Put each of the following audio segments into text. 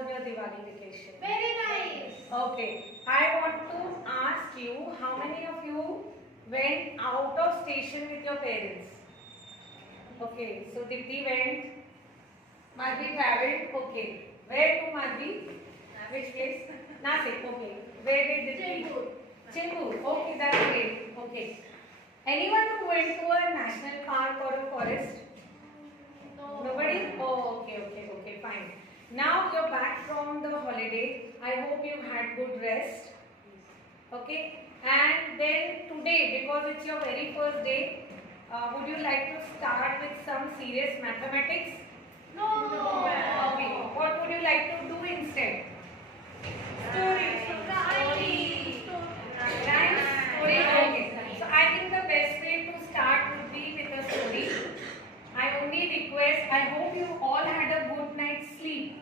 was your Diwali vacation? Very nice. Okay. I want to ask you, how many of you went out of station with your parents? Okay. So Dipti went. Madhvi traveled. Okay. Where to Madhvi? Which place? Nasik. Okay. Where did Dipti? Chembur. Okay, that's great. Okay. Anyone who went to a national park or a forest? No. Nobody? Oh, okay, fine. Now you're back from the holiday. I hope you had good rest. Okay. And then today, because it's your very first day, would you like to start with some serious mathematics? No. Okay. What would you like to do instead? Story. Rhymes? Story? Okay. So I think the best way to start would be with a story. I only request, I hope you all had a good night's sleep.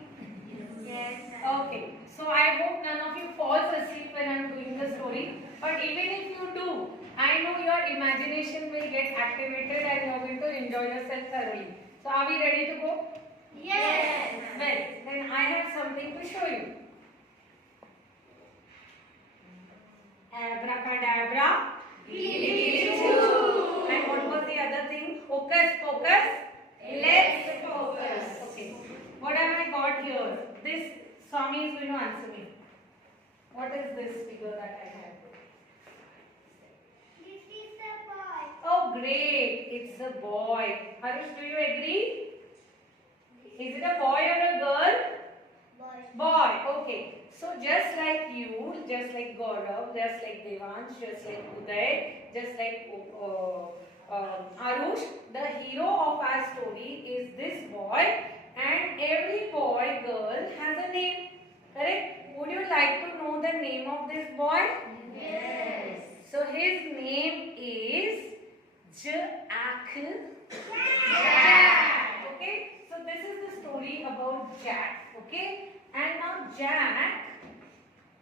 Yes. Okay. So I hope none of you falls asleep when I am doing the story. But even if you do, I know your imagination will get activated and you are going to enjoy yourself thoroughly. So are we ready to go? Yes. Well, then I have something to show you. Abracadabra. And what was the other thing? Focus, focus. Let's focus. Okay. What have I got here? This Swami is going to answer me. What is this figure that I have? This is a boy. Oh, great. It's a boy. Harush, do you agree? Is it a boy or a girl? Boy. Okay. So just like you, just like Gaurav, just like Devansh, just like Uday, just like Arush, the hero of our story is this boy, and every boy, girl has a name. Correct? Would you like to know the name of this boy? Yes. So his name is Jack. Okay? So this is the story about Jack. Okay? And now Jack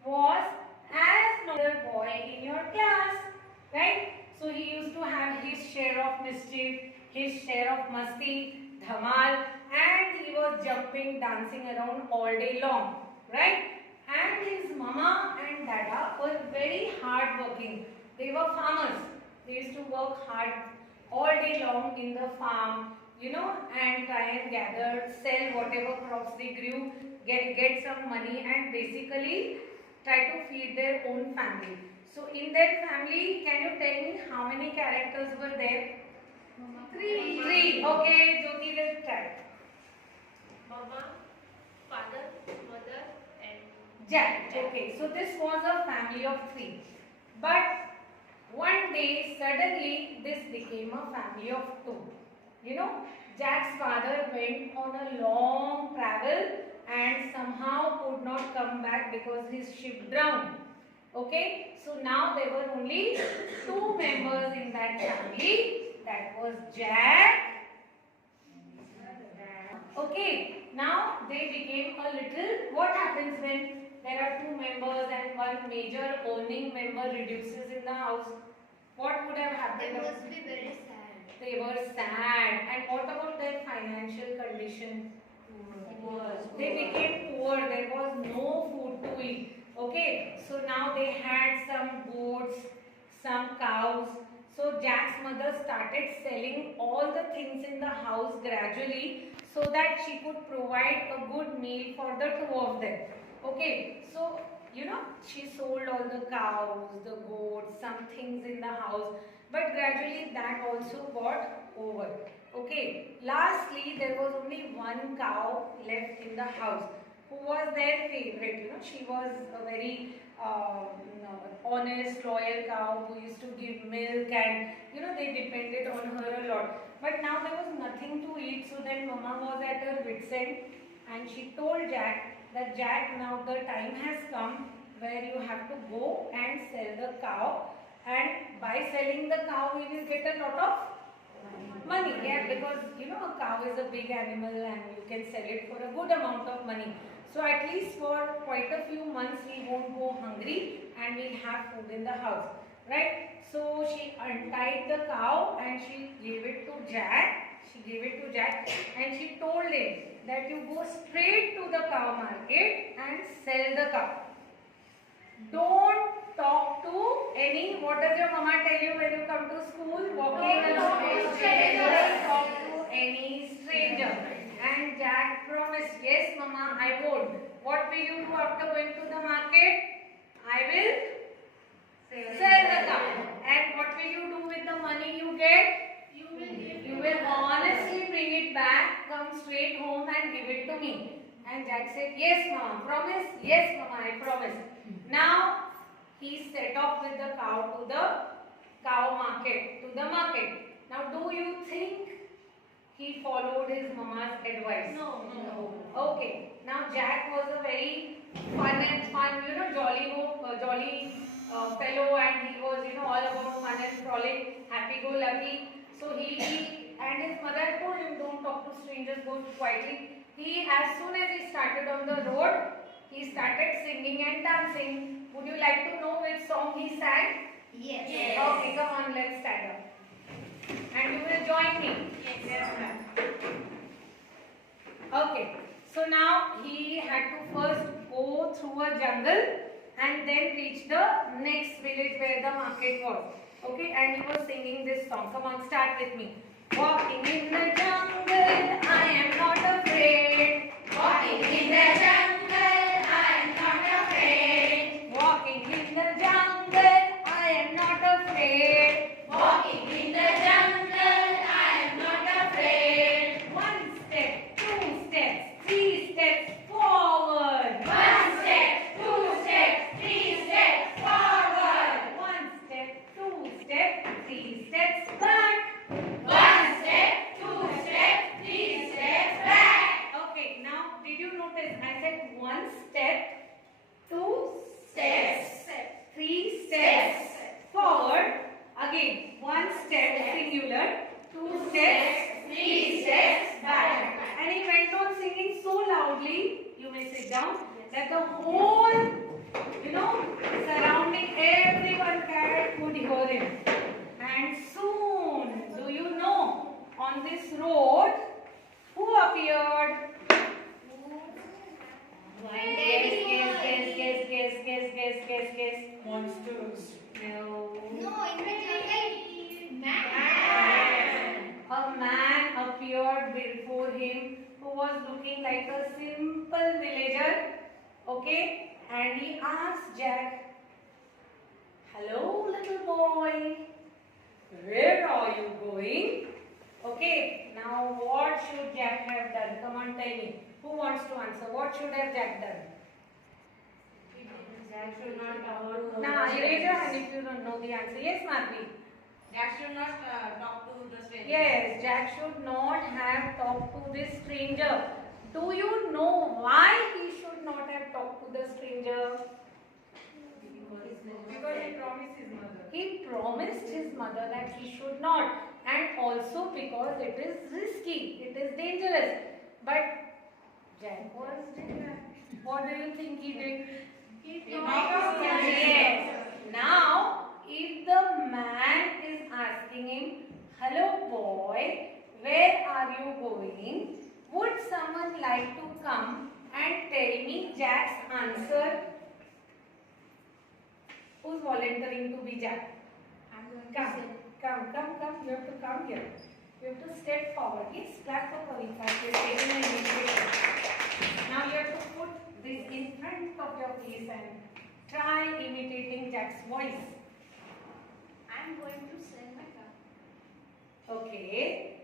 was as another boy in your class, right? So he used to have his share of mischief, his share of masti, dhamal, and he was jumping, dancing around all day long, right? And his mama and dada were very hard working. They were farmers. They used to work hard all day long in the farm, you know, and try and gather, sell whatever crops they grew, get some money, and basically try to feed their own family. So in their family, can you tell me how many characters were there? Three. Okay, Jyoti will try. Mama, father, mother, and Jack. Okay, so this was a family of three. But one day, suddenly, this became a family of two. You know, Jack's father went on a long travel and somehow could not come back because his ship drowned. Okay, so now there were only two members in that family. That was Jack. Okay, now they became a little. What happens when there are two members and one major earning member reduces in the house? What would have happened? they must be very sad. They were sad. And what about their financial condition? They became poor. There was no food to eat. Okay, so now they had some goats, some cows. So Jack's mother started selling all the things in the house gradually so that she could provide a good meal for the two of them. Okay, so you know, she sold all the cows, the goats, some things in the house, but gradually that also got over. Okay, lastly there was only one cow left in the house who was their favorite. You know, she was a very honest, loyal cow who used to give milk, and you know, they depended on her a lot. But now there was nothing to eat, so then Mama was at her wit's end, and she told Jack that, Jack, now the time has come where you have to go and sell the cow, and by selling the cow we will get a lot of money. Yeah, because you know, a cow is a big animal and you can sell it for a good amount of money. So at least for quite a few months we won't go hungry and we'll have food in the house, right? So she untied the cow and she gave it to Jack. She gave it to Jack and she told him that you go straight to the cow market and sell the cow. Don't talk to any, what does your mama tell you when you come to school? Walking along, don't talk to any stranger. And Jack promised, yes mama, I won't. What will you do after going to the market? I will sell the cow. And what will you do with the money you get? You will honestly bring it back, come straight home and give it to me. And Jack said, yes mama, promise? Yes mama, I promise. Now he set off with the cow to the market. Now do you think he followed his mama's advice? No. Okay. Now Jack was a very fun, jolly fellow, and he was, all about fun and frolic, happy-go-lucky. So he and his mother told him, don't talk to strangers, go quietly. As soon as he started on the road, he started singing and dancing. Would you like to know which song he sang? Yes. Okay, come on, let's stand up. And you will join me. Yes, ma'am. Okay, so now he had to first go through a jungle and then reach the next village where the market was. Okay, and he was singing this song. Come on, start with me. Walking in the jungle, I am not afraid. Walking in the jungle, I am not afraid. Walking in the jungle, I am not afraid. Walking in the jungle, I am not afraid. One step, two steps, three steps forward. One step, two steps, three steps forward. One step, two steps, three steps back. One step, two steps, three steps back. Okay, now did you notice I said one step, two steps, three steps forward. Again, one step singular, two steps, three steps back. And he went on singing so loudly, you may sit down, that the whole, surrounding everyone could hear him. And soon, do you know, on this road, who appeared? Guess. Monsters. No. In the jungle, Man. A man appeared before him who was looking like a simple villager. Okay? And he asked Jack, hello, little boy. Where are you going? Okay, now what should Jack have done? Come on, tell me. Who wants to answer? What should have Jack done? Jack should not talk. Now, raise your hand if you don't know the answer. Yes, Madhvi. Jack should not talk to the stranger. Yes, Jack should not have talked to this stranger. Do you know why he should not have talked to the stranger? Because he promised his mother. He promised his mother that he should not, and also because it is risky, it is dangerous. But Jack was different. What do you think he did? Yes. Now, if the man is asking him, hello boy, where are you going? Would someone like to come and tell me Jack's answer? Who's volunteering to be Jack? Come. You have to come here. You have to step forward. Yes, clap for Kavita. She is taking an initiative. Now you have to put this in front of your face and try imitating Jack's voice. I am going to sell my car. Okay.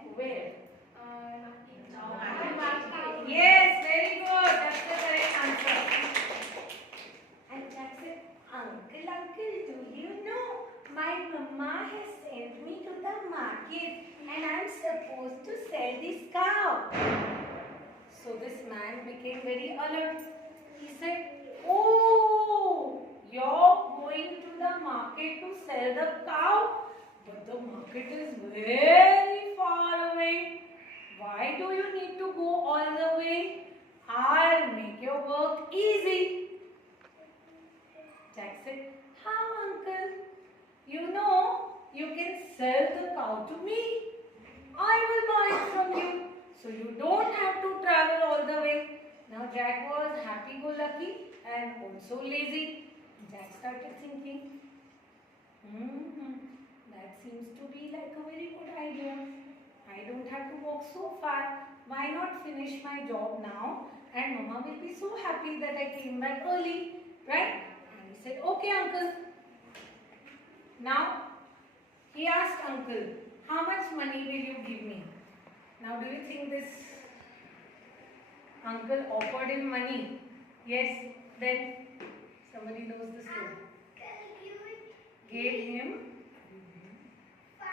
And Where? in town. Yes, very good. That's the correct answer. And Jack said, Uncle, do you know my mama has sent me to the market and I'm supposed to sell this cow. So this man became very alert. He said, oh, you're going to the market to sell the cow, but the market is very far away. Why do you need to go all the way? I'll make your work easy. Jack said, how, uncle? You know, you can sell the cow to me. I and also lazy. Jack started thinking, that seems to be like a very good idea. I don't have to walk so far. Why not finish my job now? And Mama will be so happy that I came back early, right? And he said, okay, uncle. Now, he asked uncle, how much money will you give me? Now, do you think this uncle offered him money? Yes. Then, somebody knows the story. Gave him 5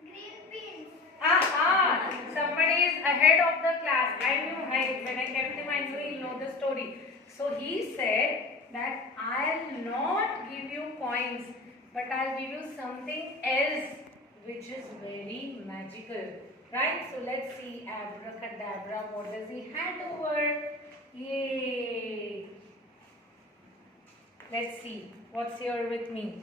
green beans. Somebody is ahead of the class. When I kept him, I knew he'll know the story. So he said that I'll not give you coins, but I'll give you something else which is very magical. Right? So let's see. Abracadabra. What does he hand over? Yay! Let's see. What's here with me?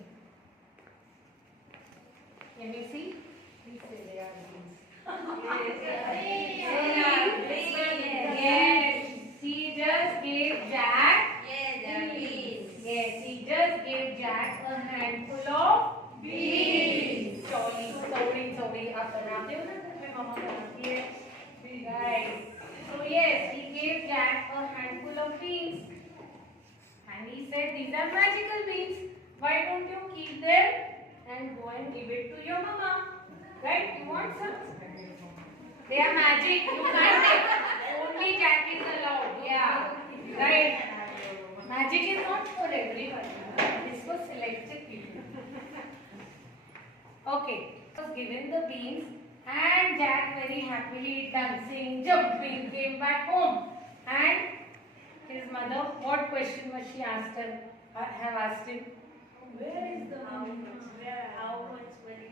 Can you see? Please say they are beans. Yes. He just gave Jack. Yes, he just gave Jack a handful of beans. Sorry. आप बनाते हो ना घर में मामा बनाती है. Right. So yes, he gave Jack a handful of beans. And he said, these are magical beans. Why don't you keep them and go and give it to your mama? Right? You want some? They are magic. You can't take. Only Jack is allowed. Yeah. Right. Magic is not for everyone. It's for selected people. Okay. He was given the beans and Jack very happily dancing, jumping, came back home. And his mother, what question was she asked him? Have asked him? Where is the money? How much money?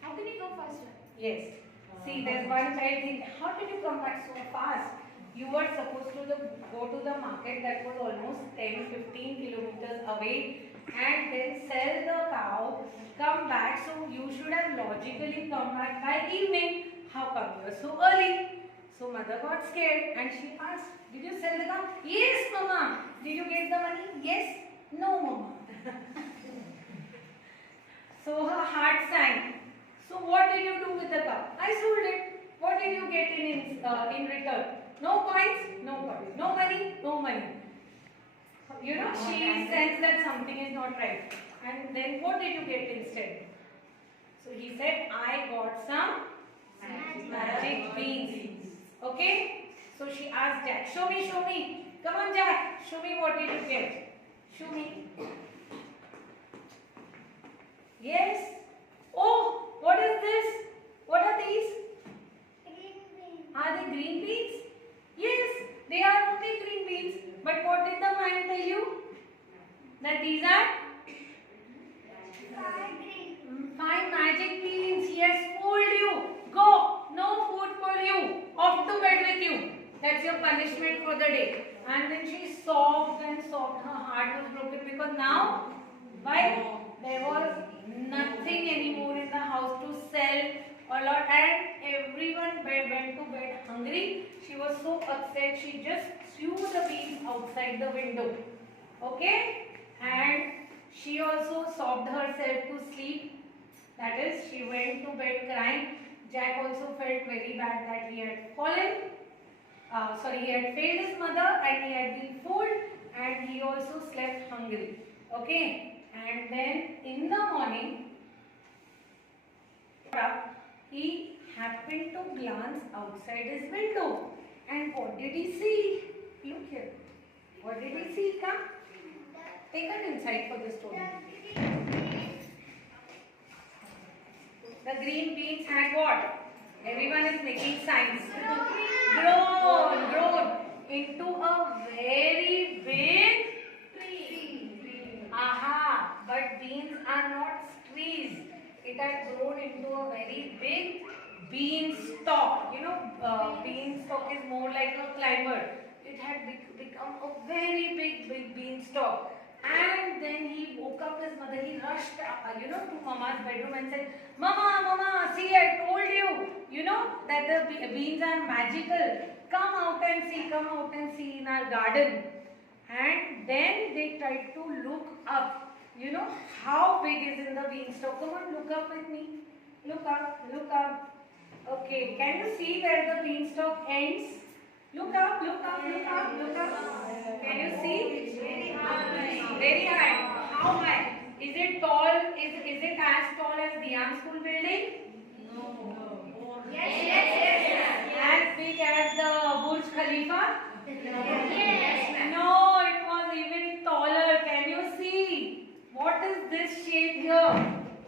How can you go faster? Yes. See, there's one child thinking, how did you come back so fast? You were supposed to go to the market that was almost 10-15 kilometers away and then sell the cow, come back. So you should have logically come back by evening. How come you were so early? So mother got scared and she asked, did you sell the cow? Yes, Mama. Did you get the money? Yes. No, Mama. So her heart sank. So what did you do with the cow? I sold it. What did you get in return? No coins, no coins. No money, no money. You know, she sensed that something is not right. And then what did you get instead? So he said, I got some magic beans. Okay? So she asked Jack, show me. Come on, Jack. Show me what did you get. Show me. Yes. Oh, what is this? What are these? Green beans. Are they green beans? Yes, they are only green beans. But what did the mind tell you? That these are 5 magic beans. Yes, fooled you. Go. No food for you. Off to bed with you. That's your punishment for the day. And then she sobbed and sobbed. Her heart was broken because now, why? There was nothing anymore in the house to sell a lot, and everyone went to bed hungry. She was so upset, she just threw the beans outside the window. Okay? And she also sobbed herself to sleep. That is, she went to bed crying. Jack also felt very bad that he had fallen. He had failed his mother and he had been fooled, and he also slept hungry. Okay? And then in the morning, he happened to glance outside his window. And what did he see? Look here. What did he see? Come. Take an insight for the story. The green beans had what? Everyone is making signs. Grown into a very big tree. Aha! But beans are not trees. It had grown into a very big beanstalk. You know, beanstalk is more like a climber. It had become a very big beanstalk. And then he woke up his mother. He rushed, to Mama's bedroom and said, Mama, see, I told you, that the beans are magical. Come out and see in our garden. and then they tried to look up. You know how big is in the beanstalk? Come on, look up with me. Look up, look up. Okay, can you see where the beanstalk ends? Look up, look up, look up, look up. Can you see? Very high. Very high. How high? Is it tall? Is it as tall as Dian School building? Yes. As big as the Burj Khalifa? Yes. No, it was even taller. Can you see? What is this shape here?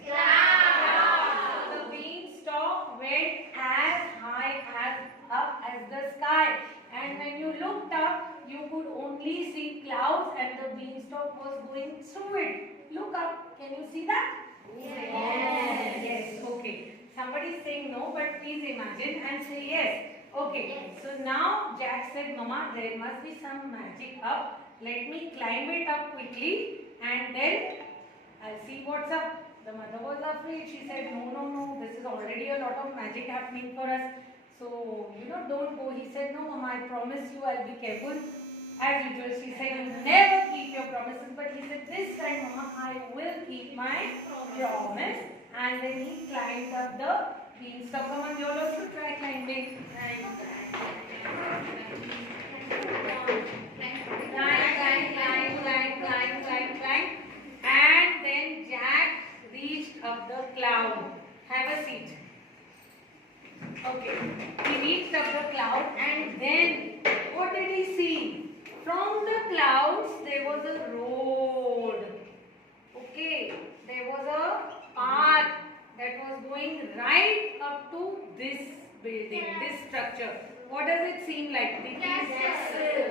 Cloud. The beanstalk went as high as up as the sky. And when you looked up, you could only see clouds and the beanstalk was going through it. Look up. Can you see that? Yes. Okay. Somebody is saying no, but please imagine and say yes. Okay. So now Jack said, Mama, there must be some magic up. Let me climb it up quickly and then I'll see what's up. The mother was afraid. She said, no. This is already a lot of magic happening for us. So, don't go. He said, no, Mama, I promise you I'll be careful. As usual, she said, you never keep your promises. But he said, this time, Mama, I will keep my promise. And then he climbed up the beanstalk. Come on, you all also try climbing. Climb. And then Jack reached up the cloud. Have a seat. Okay. He reached up the cloud and then what did he see? From the clouds there was a road. Okay. There was a path that was going right up to this building, this structure. What does it seem like? Castle.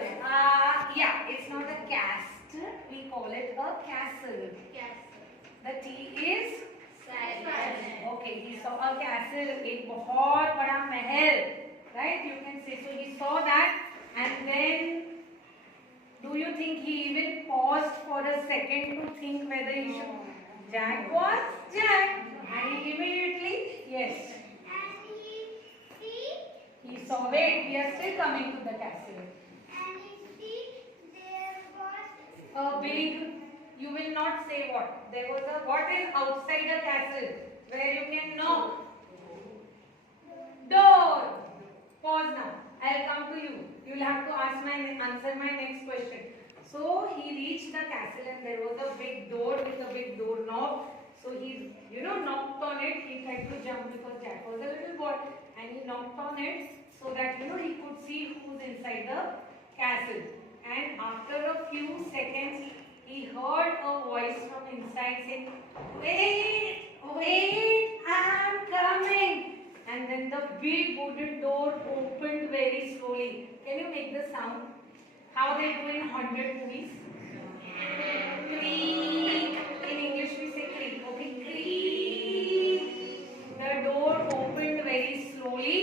Yeah, it's not a cast. We call it a castle. The T is Silent. okay. He saw a castle, एक बहुत बड़ा महल, right? You can say so. He saw that, and then, do you think he even paused for a second to think whether he should? Jack was Jack, and he immediately yes. He saw. Wait, we are still coming to the castle. A big. You will not say what. There was a. What is outside a castle where you can knock? Door. Pause now. I'll come to you. You will have to answer my next question. So he reached the castle and there was a big door with a big doorknob. So he, knocked on it. He tried to jump because Jack was a little boy, and he knocked on it so that he could see who's inside the castle. And after a few seconds, he heard a voice from inside saying, wait, I'm coming. And then the big wooden door opened very slowly. Can you make the sound? How they do in haunted movies? Creak. In English we say creak. Okay, creak. The door opened very slowly.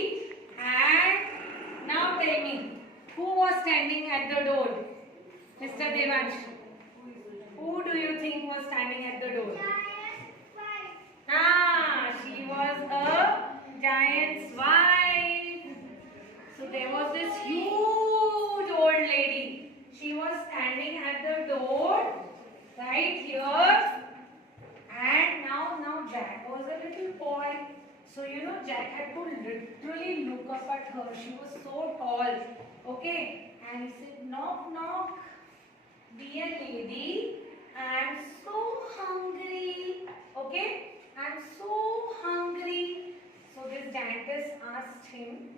And now tell me, who was standing at the door? Mr. Devansh. Who do you think was standing at the door? She was a giant's wife. So there was this huge old lady. She was standing at the door right here. And now Jack was a little boy. So Jack had to literally look up at her. She was so tall. Okay. And he said, knock, knock. Be a lady. I'm so hungry. Okay? I'm so hungry. So this giantess asked him,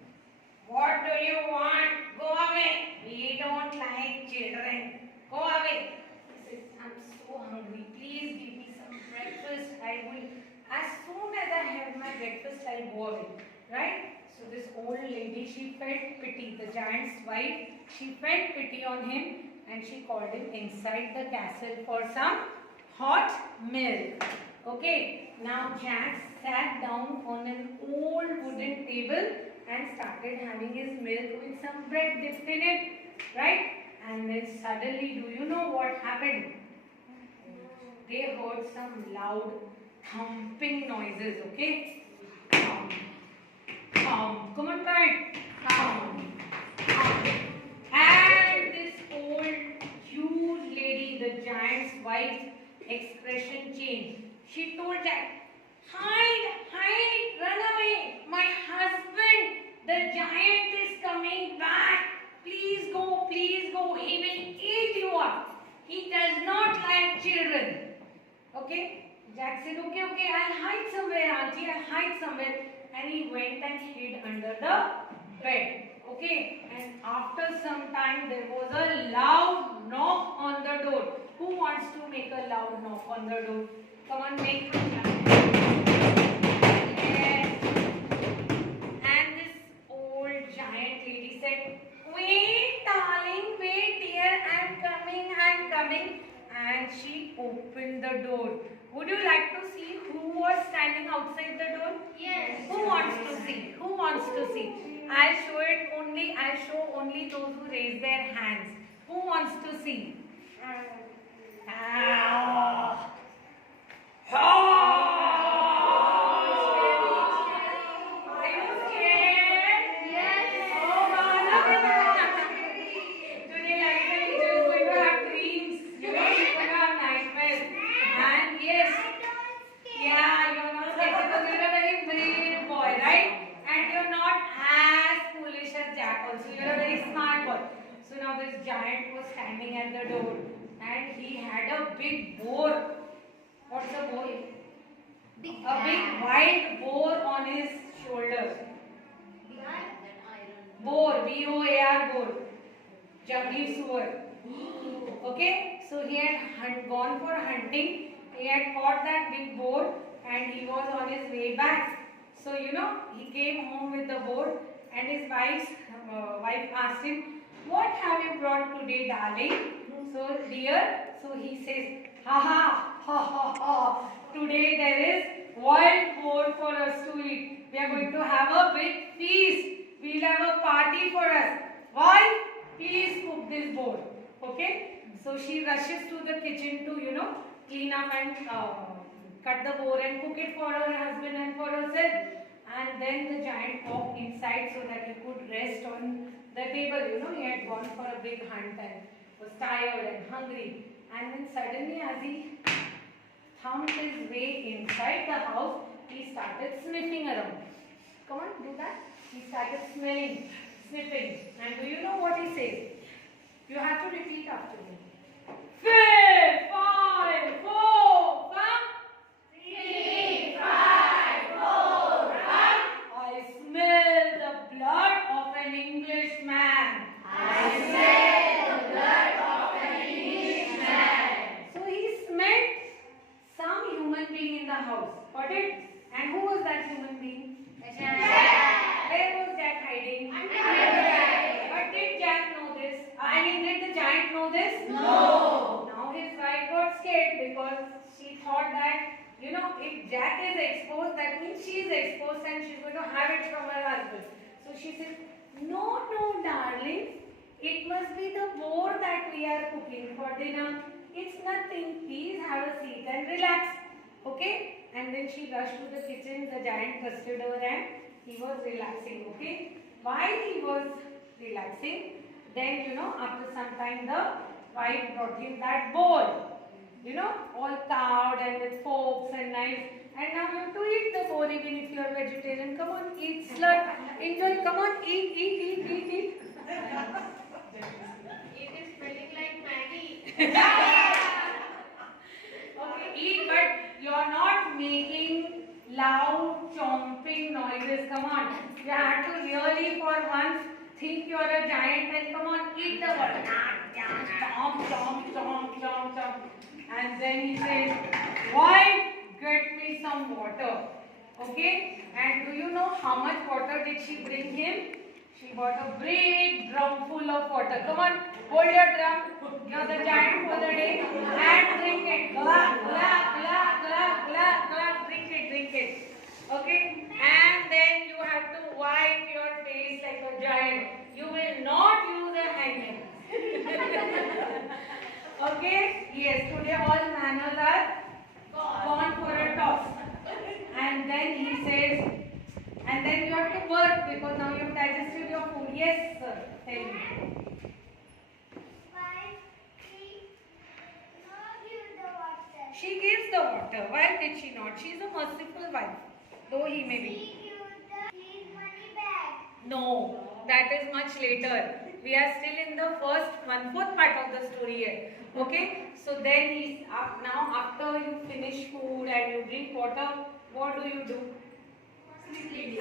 what do you want? Go away. We don't like children. Go away. He said, I'm so hungry. Please give me some breakfast. I will, as soon as I have my breakfast, I'll go away. Right? So this old lady, she felt pity. The giant's wife, she felt pity on him. And she called him inside the castle for some hot milk. Okay, now Jack sat down on an old wooden table and started having his milk with some bread dipped in it. Right? And then suddenly, do you know what happened? They heard some loud thumping noises. Okay? Thump. Thump. Come on, guys. Thump. Thump. And this old, huge He does not like children. Okay? Jack said, okay, okay, I'll hide somewhere, auntie, I'll hide somewhere. And he went and hid under the bed. Okay? And after some time, there was a loud knock on the door. Who wants to make a loud knock on the door? Come on, make. Yes. And this old giant lady said, wait, darling, wait, dear, I'm coming, I'm coming. And she opened the door. Would you like to see who was standing outside the door? Yes. Who wants to see? Who wants to see? I'll show only those who raise their hands. Who wants to see? Ah. Are you scared? Yes. Oh, God. Today, like the teacher is going to have dreams. You know, she's going to have nightmares. And yes, yeah, you're not scared because you're a very brave boy, right? And you're not as foolish as Jack also. You're a very smart boy. So now this giant was standing at the door and he had a big boar. What's a boar? A big white boar on his shoulder. Boar, B-O-A-R, boar. Jungli suwar. Okay, so he had gone for hunting. He had caught that big boar and he was on his way back. So you know, he came home with the boar and his wife asked him, what have you brought today, darling? So dear, so he says, ha ha ha ha, today there is wild boar for us to eat. We are going to have a big feast. We will have a party for us. Why? Please cook this boar. Okay? So she rushes to the kitchen to, you know, clean up and cut the boar and cook it for her husband and for herself. And then the giant walked inside so that he could rest on the table. You know, he had gone for a big hunt and was tired and hungry. And then suddenly as he thumbed his way inside the house, he started sniffing around. Come on, do that. He started smelling, sniffing. And do you know what he says? You have to repeat after me. 5, 4, 5. 3, 5, 4, 5. I smell the blood of an Englishman. I smell the blood of an Englishman. So he smelled some human being in the house. Got it? And who was that human being? Jack. Where was Jack hiding? But did Jack know this? Did the giant know this? No. Now his wife got scared because she thought that, you know, if Jack is exposed, that means she is exposed and she's going to have it from her husband. So she said, no, no, darling. It must be the boar that we are cooking for dinner. It's nothing. Please have a seat and relax. Okay? And then she rushed to the kitchen. The giant trusted her and he was relaxing. Okay? While he was relaxing, then, you know, after some time, the wife brought him that bowl. You know, all carved and with forks and knives. And now you have to eat the bowl even if you are vegetarian. Come on, eat, slut. Enjoy. Come on, eat. It is smelling like Maggie. Okay, eat, but you are not making loud chomping noises. Come on. You have to really for once think you are a giant and come on, eat the word. Chomp. And then he says, wife, get me some water. Okay? And do you know how much water did she bring him? She brought a big drum full of water. Come on, hold your drum. You're the giant for the day. And drink it. Glug. Drink it. Okay? And then you have to wipe your face like a giant. You will not use a hanging. Okay? Yes, today all manners are gone for a toss. And then he says, and then you have to work because now you have digested your food. Yes, sir. Tell me. She gives the water. Why did she not? She is a merciful wife. Though he may be. No, that is much later. We are still in the first 1/4 part of the story here. Okay? So then he's up now. After you finish food and you drink water, what do you do?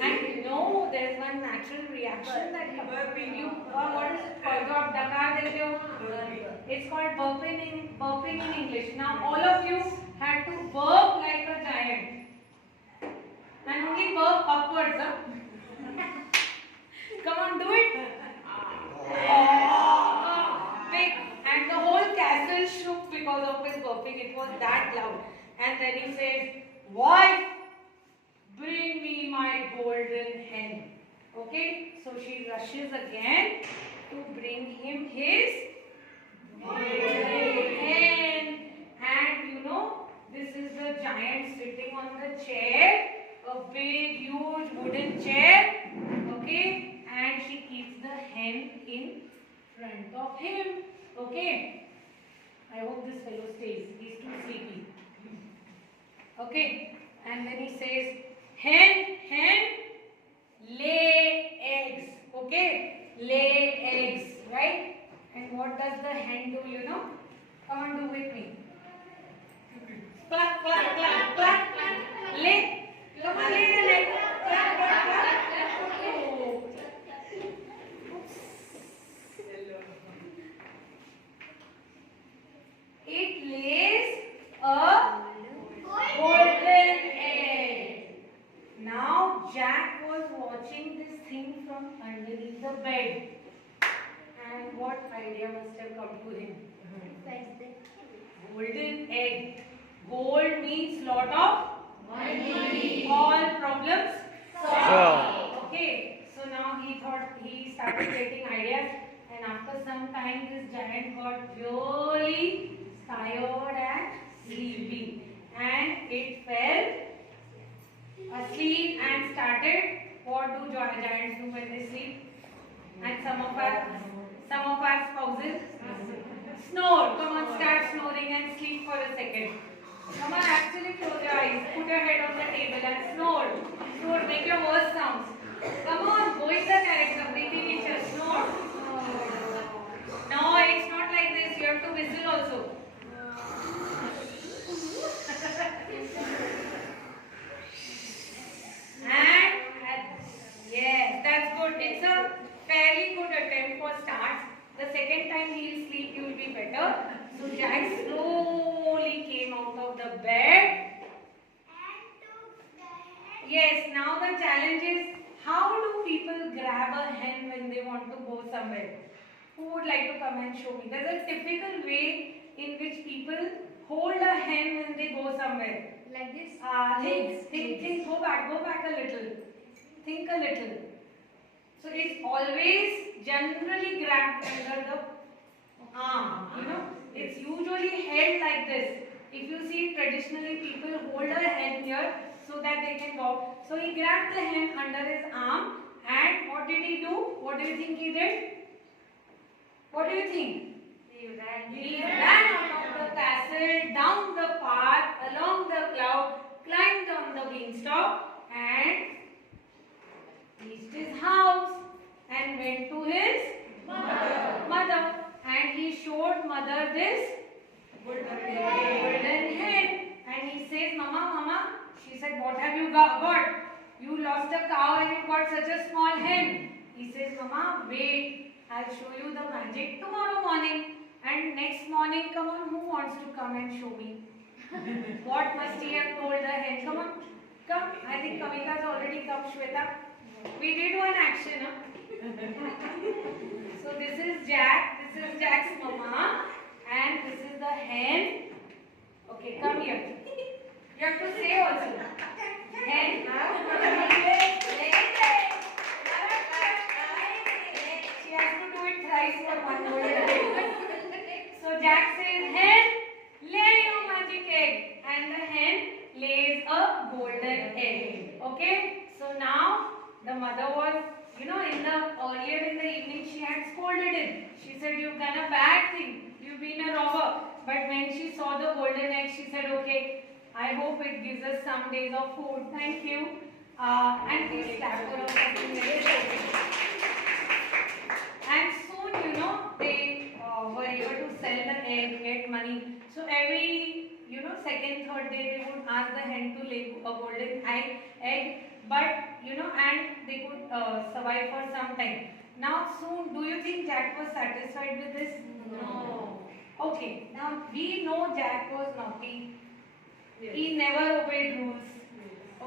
And no, there's one natural reaction that comes. You, what is it called? You have dakar dete ho? It's called burping in English. Now all of you had to burp like a giant. And only burp upwards. Huh? Come on, do it. Big. And the whole castle shook because of his burping. It was that loud. And then he says, "Wife, bring me my golden hen." Okay, so she rushes again to bring him his golden hen. And you know, this is the giant sitting on the chair, a big, huge wooden chair. Okay, and she keeps the hen in front of him. Okay, I hope this fellow stays. He's too sleepy. Okay, and then he says, hen, lay eggs. Okay, lay eggs, right? And what does the hen do, you know? Come on, do with me. Clap, clap, clap, clap. Lay. Come on, lay the egg. Clap, clap, clap. Oh. It lays a golden egg. Now Jack was watching this thing from underneath the bed. And what idea must have come to him? Golden egg. Gold means lot of money. All problems solved. Okay. So now he started getting ideas. And after some time this giant got really tired and sleepy. And it fell asleep and started. What do giants do when they sleep? And some of our spouses snore. Come on, start snoring and sleep for a second. Come on, actually close your eyes. Put your head on the table and snore. Snore, make your worst sounds. Come on, go in the character. Breathing nature. Snore. No, it's not like this. You have to whistle also. And yes, that's good. It's a fairly good attempt for starts. The second time he will sleep, you will be better. So Jack slowly came out of the bed. Yes, now the challenge is, how do people grab a hen when they want to go somewhere? Who would like to come and show me? There's a typical way in which people hold a hen when they go somewhere. Like this? Think, go back a little. Think a little. So it's always generally grabbed under the arm, you know. It's usually held like this. If you see, traditionally people hold a hen here so that they can go. So he grabbed the hen under his arm, and what did he do? What do you think he did? What do you think? He ran out of the castle, down the path, along the cloud, climbed on the beanstalk and reached his house and went to his mother. And he showed mother this golden hen. And he says, Mama. She said, what have you got? You lost a cow and you got such a small hen. He says, Mama, wait. I'll show you the magic tomorrow morning. And next morning, come on, who wants to come and show me? What must he have told the hen? Come on, come. I think Kavita's already come, Shweta. We did one action, huh? So this is Jack, this is Jack's mama, and this is the hen. Okay, come here. You have to say also. Hen. She has to do it thrice for one word. So Jack says, hen, lay your magic egg. And the hen lays a golden egg. Okay? So now the mother was, earlier in the evening she had scolded him. She said, you've done a bad thing. You've been a robber. But when she saw the golden egg, she said, okay, I hope it gives us some days of food. Thank you. And please clap for her. And soon second, third day they would ask the hen to lay a golden egg, but and they could survive for some time. Now soon, do you think Jack was satisfied with this? No. Okay, now we know Jack was naughty. Yes. He never obeyed rules.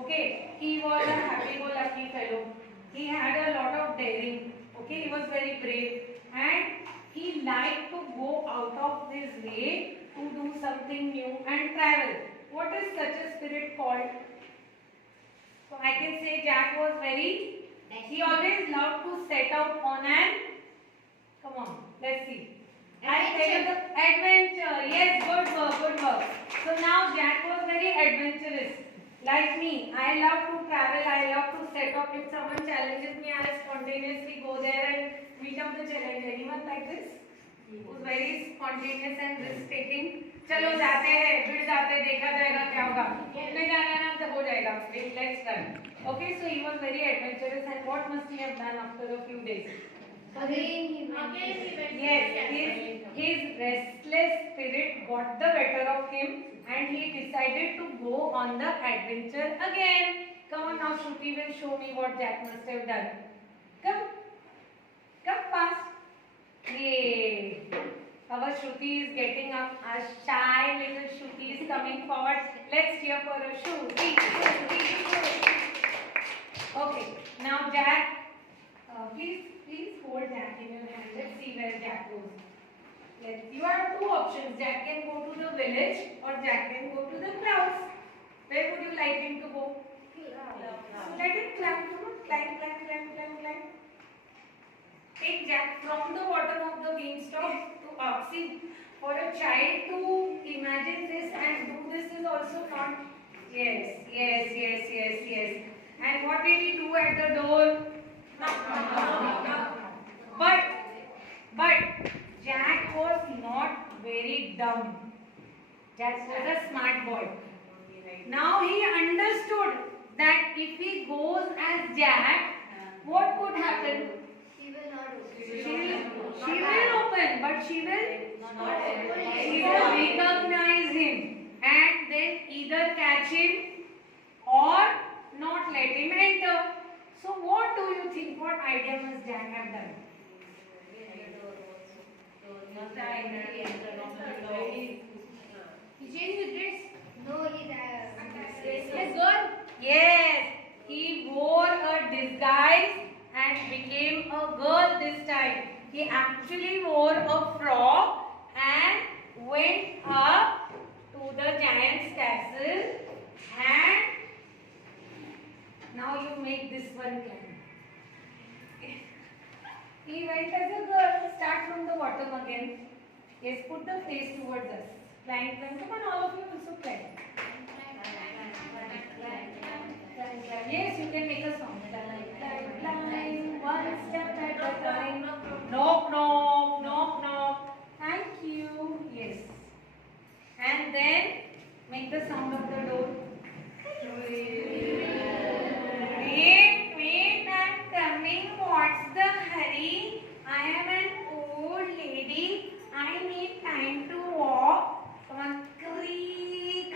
Okay, he was a happy-go-lucky fellow. He had a lot of daring. Okay, he was very brave and he liked to go out of his way to do something new and travel. What is such a spirit called? So I can say Jack was he always loved to set out on an, come on, let's see. I'll tell you the adventure. Yes, good work, good work. So now Jack was very adventurous. Like me, I love to travel, I love to set up. If someone challenges me, I spontaneously go there and meet up the challenge. Anyone like this? Who's very spontaneous and risk taking? चलो जाते हैं, फिर जाते देखा जाएगा क्या होगा. नहीं जाना है ना तो हो जाएगा. Let's run. Okay, so he was very adventurous, and what must he have done after a few days? Again he went. Yes, his restless spirit got the better of him and he decided to go on the adventure again. Come on now, Shruti will show me what Jack must have done. Come fast. Yay. Our Shruti is getting up. Our shy little Shruti is coming forward. Let's cheer for a Shruti. Okay, now Jack, please hold Jack in your hand. Let's see where Jack goes. You have two options. Jack can go to the village or Jack can go to the clouds. Where would you like him to go? So let him climb. Come on, climb. Take Jack from the bottom of the beanstalk to up. See, for a child to imagine this and do this is also not. Yes. And what did he do at the door? But Jack was not very dumb. Jack was a smart boy. Now he understood that if he goes as Jack, what could happen? She will not open. She will open, but she will recognize him and then either catch him or not let him enter. So what do you think? What idea must Jack have done? He changed his dress. No, he Yes, good. Yes, he wore a disguise and became a girl this time. He actually wore a frock and went up to the giant's castle, and now you make this one climb. He went as a girl. Start from the bottom again. Yes, put the face towards us. Climb. Come on, all of you also climb. Yes, you can make a song. Climb, one step at a time. Knock. Thank you. Yes. And then make the sound of the door. Wait, I'm coming. What's the hurry? I am an old lady. I need time to walk. Come on, creak.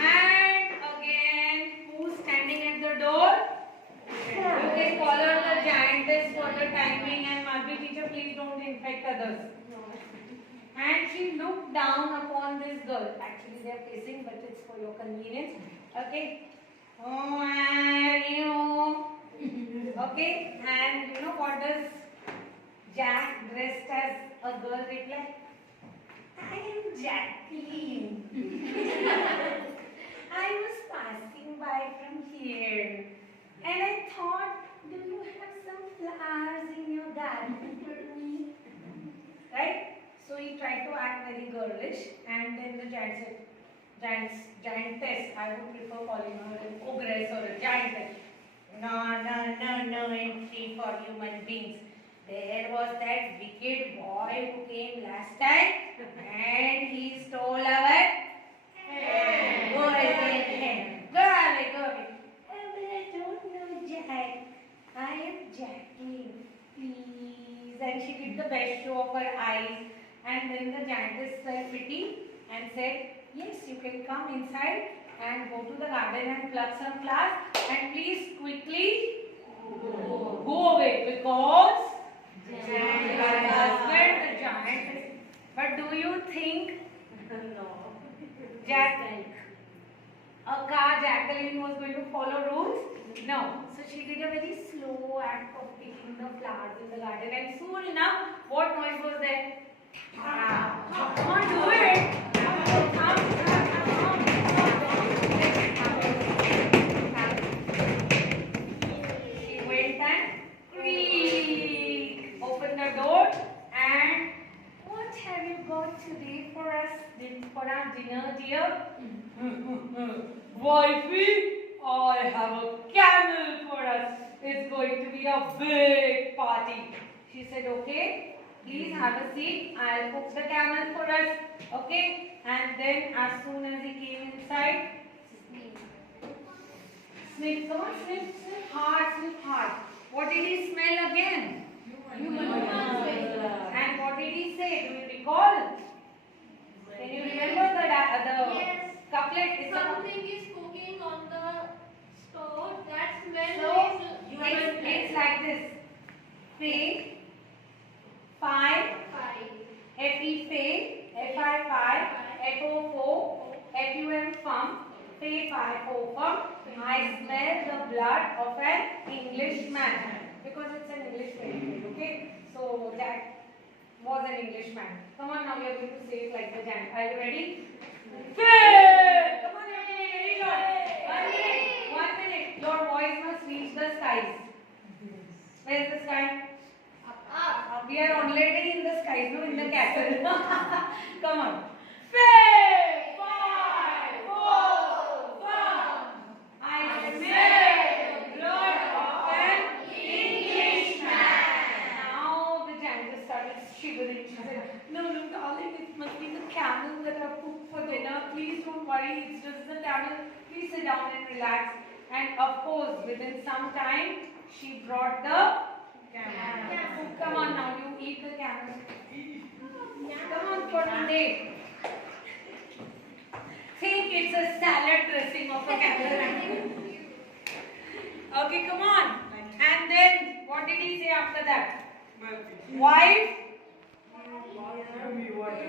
And again, who's standing at the door? You can call her the giantess for the timing, and Madhvi teacher, please don't infect others. And she looked down upon this girl. Actually, they are facing, but it's for your convenience. Okay. Who are you? Okay. And you know what does Jack dressed as a girl reply? I am Jacqueline. I was passing by from here and I thought, do you have some flowers in your garden for me? Right? So he tried to act very girlish, and then the giant said, giantess, I would prefer calling her an ogress or a giantess. No entry for human beings. There was that wicked boy who came last time and he stole our hen. Go away. But I don't know Jack. I am Jacqueline. Please. And she did the best show of her eyes. And then the giantess felt pity and said, yes, you can come inside and go to the garden and pluck some flowers, and please quickly go away because my husband, the giant. But do you think Jacqueline was going to follow rules? No. So she did a very slow act of picking the flowers in the garden, and soon enough, what noise was there? Come on, do it. She went and creak, opened the door, and what have you got today for us, for our dinner, dear? Wifey, I have a camel for us. It's going to be a big party. She said, okay, please have a seat. I'll cook the camel for us. Okay? And then as soon as he came inside, sniff, come on, sniff hard. What did he smell again? Human. And what did he say? Do you recall? Can you remember the Yes. couplet? Something is cooking on the stove. That smell So, is human. it's like this. Fe, fi, fe, fe, fi, fo, fum, fe, fi, fo, fum. I smell the blood of an Englishman. Because it's an English fairy tale, okay? So that was an Englishman. Come on, now we are going to say it like the giant. Are you ready? Fair! Come on, everybody, very good. 1 minute. Your voice must reach the skies. Where is the sky? Up. We are already in the skies, no, in the castle. Come on. Fair! 5, 4, 1. I smell the blood of an Englishman. Now the giant started shivering. She said, no, darling, it must be the camel that I've cooked for dinner. Please don't worry, it's just the camel. Please sit down and relax. And of course, within some time, she brought the camel. Come on now, you eat the camel. Come on for today. Think it's a salad dressing of a camel. Okay, come on. And then, what did he say after that? Wife, get me water.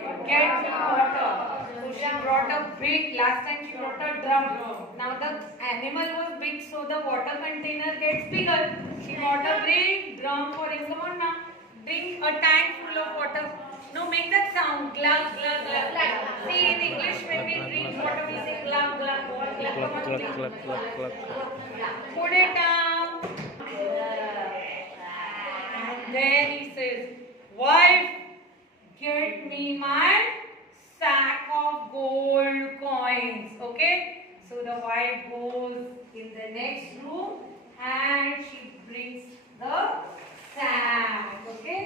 So she brought a big, last time she brought a drum. Now the animal was big, so the water container gets bigger. She brought a big drum for him. Come on now. Drink a tank full of water. No, make that sound. Glug, glug, glug, glug. See, in English, when we drink water, we say glug, glug, glug, glug. Come on, glug. Put it down. And then he says, wife, get me my sack of gold coins. Okay? So the wife goes in the next room and she brings the sack. Okay?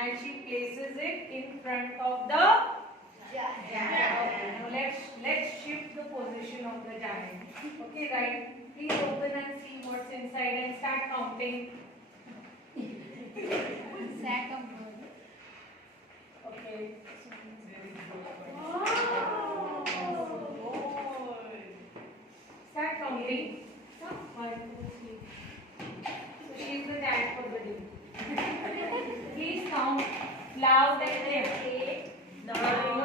And she places it in front of the giant. Okay, now let's shift the position of the giant. Okay, right? Please open and see what's inside and start counting. Sack of gold. Okay. Start counting. 1, 2, 3. So she is the giant for the day. Please count loud and clear. No,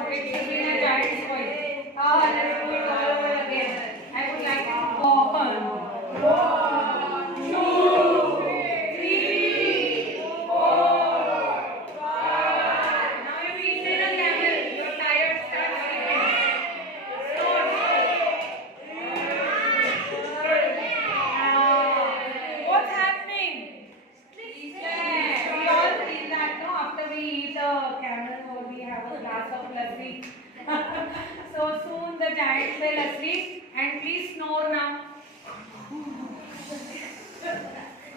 it should be in a giant's voice. Let's do it all over again. I would like you to go on. 1, 2, 3, 4, 5. Now you've eaten a camel. You're tired. Start sleeping. What's happening? Yeah, we all feel that, no? After we eat a camel or we have a glass of lassi. So soon the giant fell asleep, and please snore now.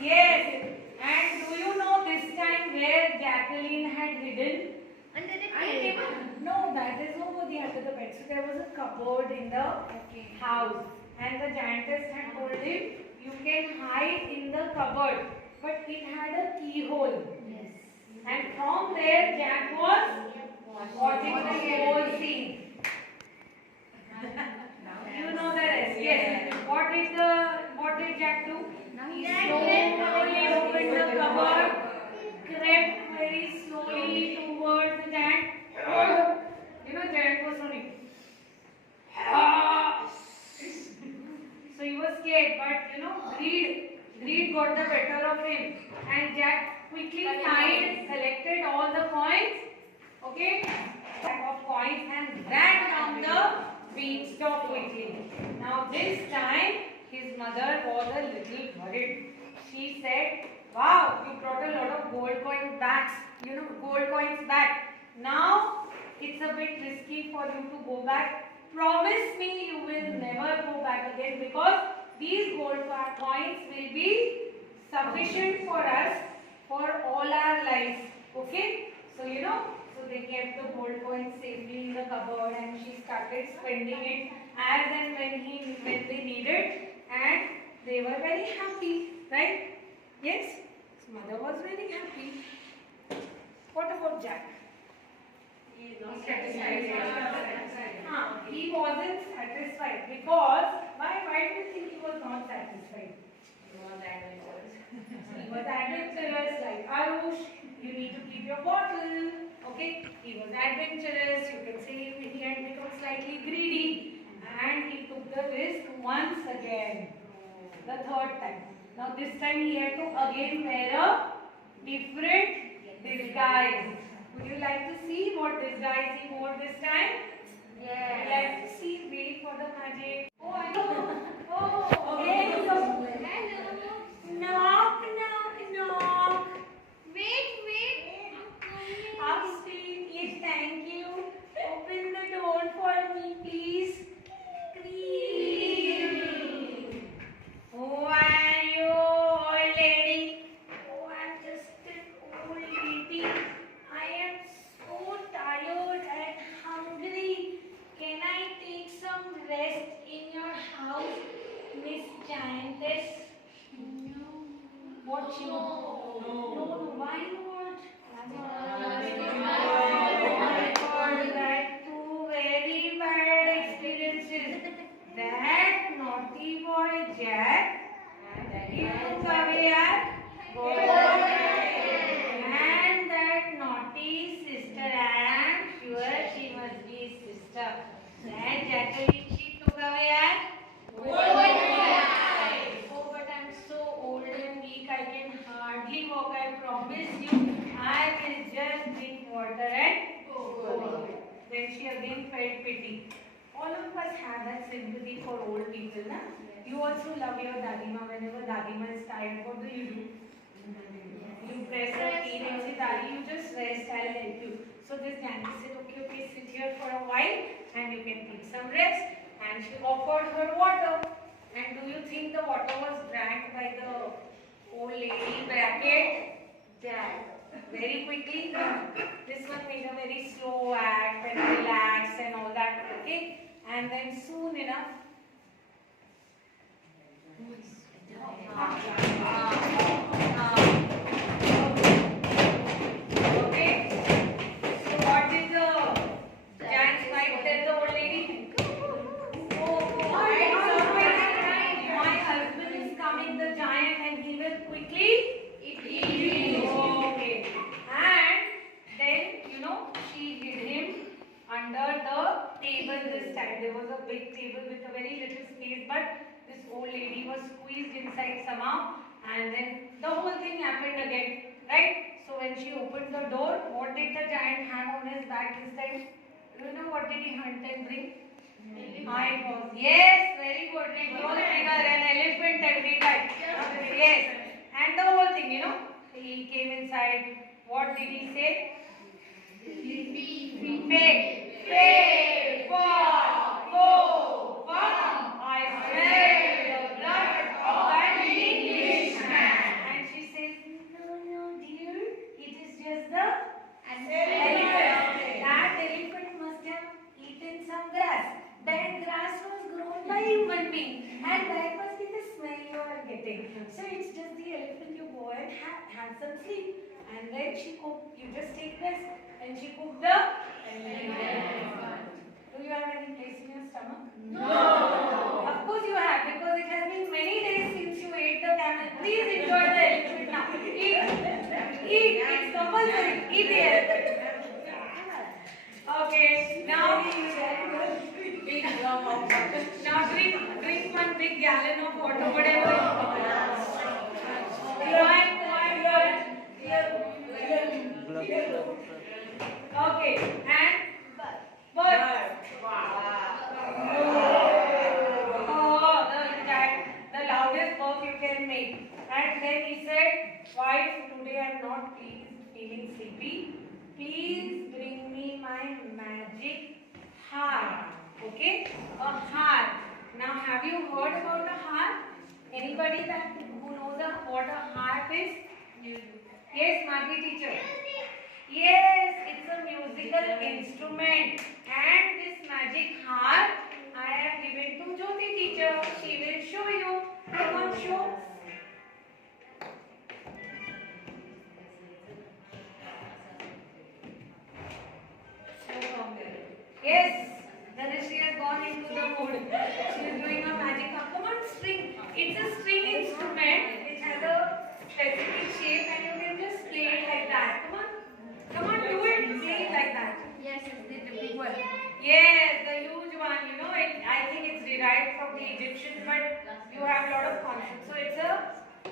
Yes. And do you know this time where Jacqueline had hidden? Under the table. No, that is nobody under the bed. So there was a cupboard in the house, and the giantess had told him, you can hide in the cupboard, but it had a keyhole. Yes. And from there, Jack was watching the whole scene. You know the rest. Yes. What did Jack do? He slowly opened the cupboard, crept very slowly towards the giant. Giant was running. So he was scared, but greed got the better of him, and Jack quickly collected all the coins, okay, pack of coins, and ran down the beanstalk quickly. Now this time his mother was a little worried. She said, "Wow, you brought a lot of gold coins back. Gold coins back. Now it's a bit risky for you to go back. Promise me you will never go back again, because these gold coins will be sufficient for us for all our lives." Okay? So so they kept the gold coins safely in the cupboard, and she started spending it as and when they needed, and they were very happy, right? Yes? His mother was very happy. What about Jack? He is not satisfied. He wasn't satisfied because why do you think he was not satisfied? He was adventurous. He was adventurous like Arush. You need to keep your bottle. Okay, he was adventurous. You can say he had become slightly greedy, and he took the risk once again, the third time. Now this time he had to again wear a different disguise. Would you like to see what disguise he wore this time? Yes. Let's see. Wait for the magic. Oh, I know. Oh, okay. So, Hello. knock, knock, knock. Wait. Upstream, yes, thank you. Open the door for me, please. Creak. Who are you, old lady? Oh, I'm just an old lady. I am so tired and hungry. Can I take some rest in your house, Miss Giantess? No. What you? No. Why not? Oh my God, that two very bad experiences. That naughty boy Jack, he took away our gold. And that naughty sister, I am sure she must be his sister. That Jacqueline, she took away our gold. Oh, but I'm so old and weak, I can hardly walk. I promise you, I will just drink water and go. Then she again felt pity. All of us have that sympathy for old people, na? You also love your Dadima. Whenever Dadima is tired, what do? You press her feet and say, "Daddy, you just rest, I'll help you." So this Nancy said, okay, sit here for a while and you can take some rest. And she offered her water. And do you think the water was drank by the old lady bracket? Very quickly. This one made a very slow act and relax and all that, okay? And then soon enough, okay? So what did the giant's wife tell the old lady? My husband is coming, the giant, and he will quickly eat you. Okay. And then, she hid him under the table this time. There was a big table with a very little space, but this old lady was squeezed inside somehow, and then the whole thing happened again, right? So when she opened the door, what did the giant have on his back this time? Do you know what did he hunt and bring? Yes, very good. It was bigger, an elephant every time. Yes. And the whole thing, he came inside. What did he say? Fake, I smell the blood of an Englishman. And she says, no, dear, it is just the elephant. That elephant must have eaten some grass. That grass was grown by human being, and that must be the smell you are getting. So it's just the elephant. You go and have some sleep. And then she cooked. You just take rest. And she cooked the elephant. Do you have any place in your stomach? No. Of course you have, because it has been many days since you ate the camel. Please enjoy the elephant now. Eat. Eat. It's compulsory. Eat the elephant. Okay. Now drink one big gallon of water, whatever you want. Okay. And bird. Oh, the loudest burp you can make. And then he said, wife, today I am not feeling sleepy. Please bring me my magic harp. Okay? A harp. Now, have you heard about a harp? Anybody who knows what a harp is? Yes, Madhvi teacher. Yes, it's a musical instrument. And this magic harp I have given to Jyoti teacher. She will show you. Come on, show. Yes, Dhanashri has gone into the mood. She is doing a magic harp. Come on, string. It's a string instrument which has a specific shape and you can just play it like that. Come on. Come on, do it. Play it like that. Yes, it's the big one. Yes, the huge one. You know, I think it's derived from the Egyptians, but you have a lot of concepts. So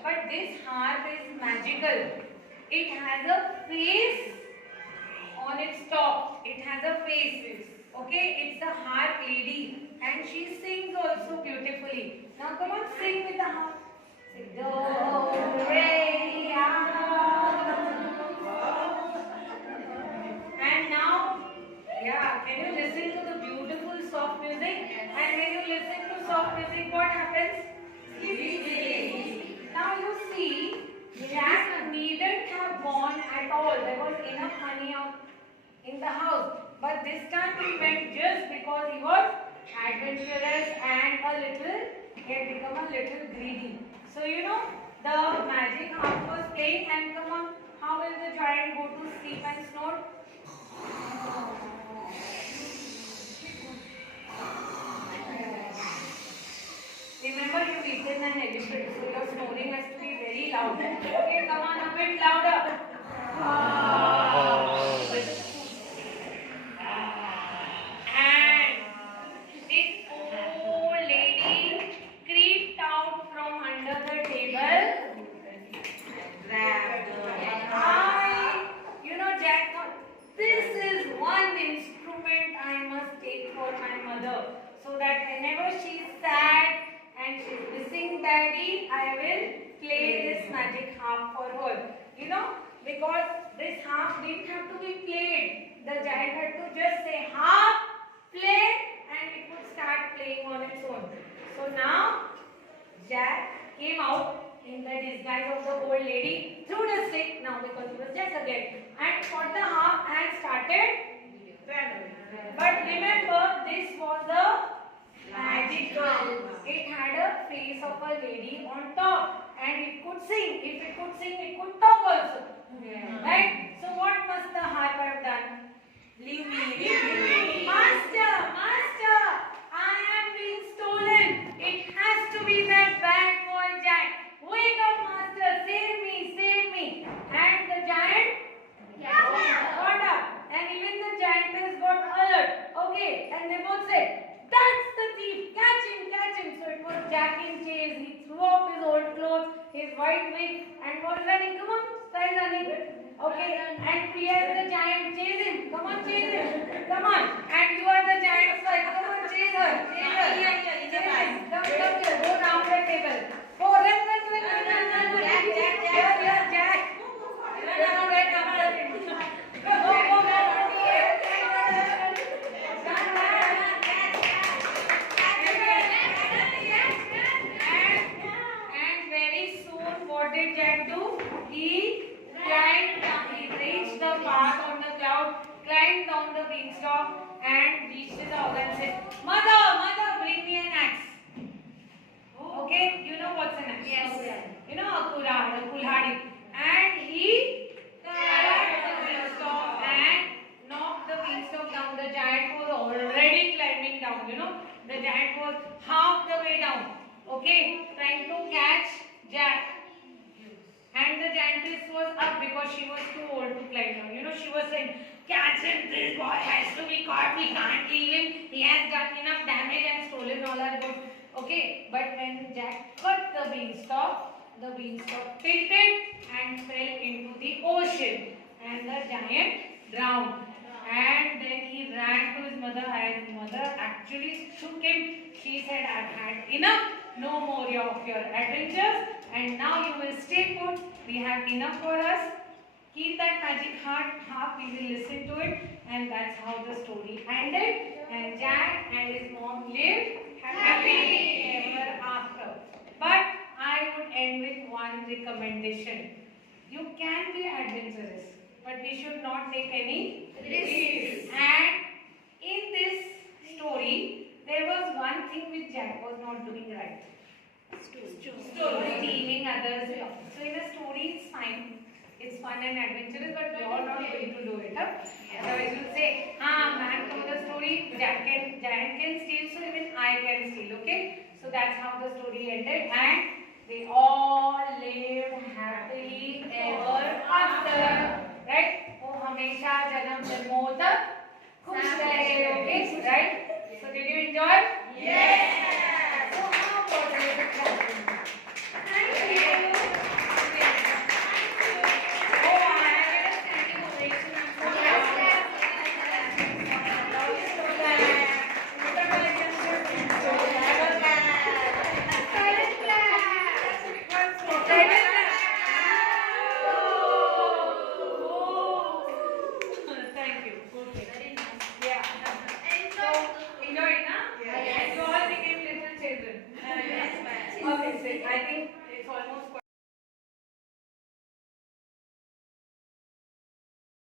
but this harp is magical. It has a face on its top. It has a face. Okay, it's the harp lady and she sings also beautifully. Now come on, sing with the harp. Sing do, re, and now, yeah, can you listen to the beautiful soft music? And when you listen to soft music, what happens? Now you see, Jack needn't have gone at all. There was enough honey in the house. But this time he went just because he was adventurous and he had become a little greedy. So you know, the magic harp was playing and come on, how will the giant go to sleep and snore? Remember, you've eaten an elephant, so your snoring has to be very loud. Okay, come on, a bit louder. And this old lady creeped out from under the table. You know, Jack thought, this is one instrument I must take for my mother, so that whenever she's sad and she's missing daddy, I will play this magic harp for her. You know, because this harp didn't have to be played. The giant had to just say harp, play, and it would start playing on its own. So now, Jack came out in the disguise of the old lady, threw the stick, now because he was Jack again, and caught the harp and started. But remember, this was a magic harp. It had a face of a lady on top and it could sing. If it could sing, it could talk also. Right? So what must the harp have done? Leave me. Master, I am being stolen. It has to be that bad boy Jack. Wake up, master, save me. And the giant got up. And even the giantess got alert. Okay, and they both said, that's the thief, catch him. So it was Jack in chase. He threw off his old clothes, his white wig, and was running. Come on, start running. Okay, and Priya is the giant, chase him. Come on, chase him. Come on. And you are the giant side. Come on, chase her. Chase him. Come here. Go down the table. Go, run. Jack. Run right after him. Go. And very soon, what did Jack do? He reached the path on the cloud, climbed down the beanstalk and reached his house and said, Mother, bring me an axe. Okay, you know what's an axe? Yes. You know a kulhadi. And he climbed the beanstalk and knocked the beanstalk down. The giant was already scientist was up because she was too old to climb down. You know, she was saying, catch him, this boy has to be caught, we can't leave him, he has done enough damage and stolen all our goods. Okay, but when Jack cut the beanstalk tilted and fell into the ocean and the giant drowned. And then he ran to his mother and mother actually shook him. She said, I've had enough, no more of your adventures, and now you will stay put. We have enough for us. Keep that magic harp, we will listen to it, and that's how the story ended. And Jack and his mom lived happily ever after. But I would end with one recommendation. You can be adventurous, but we should not take any risks. And in this story, there was one thing which Jack was not doing right. Stealing others. So in a story, it's fine. It's fun and adventurous, but we are not going to do it. Huh? Otherwise, you say, man, from the story, giant can steal, so even I can steal. Okay? So that's how the story ended, and they all lived happily ever after. Right? वो हमेशा जन्म जन्मों तक खुश रहे. Okay? Right? So did you enjoy? Yes. So how was it? Thank you. Okay, so I think it's almost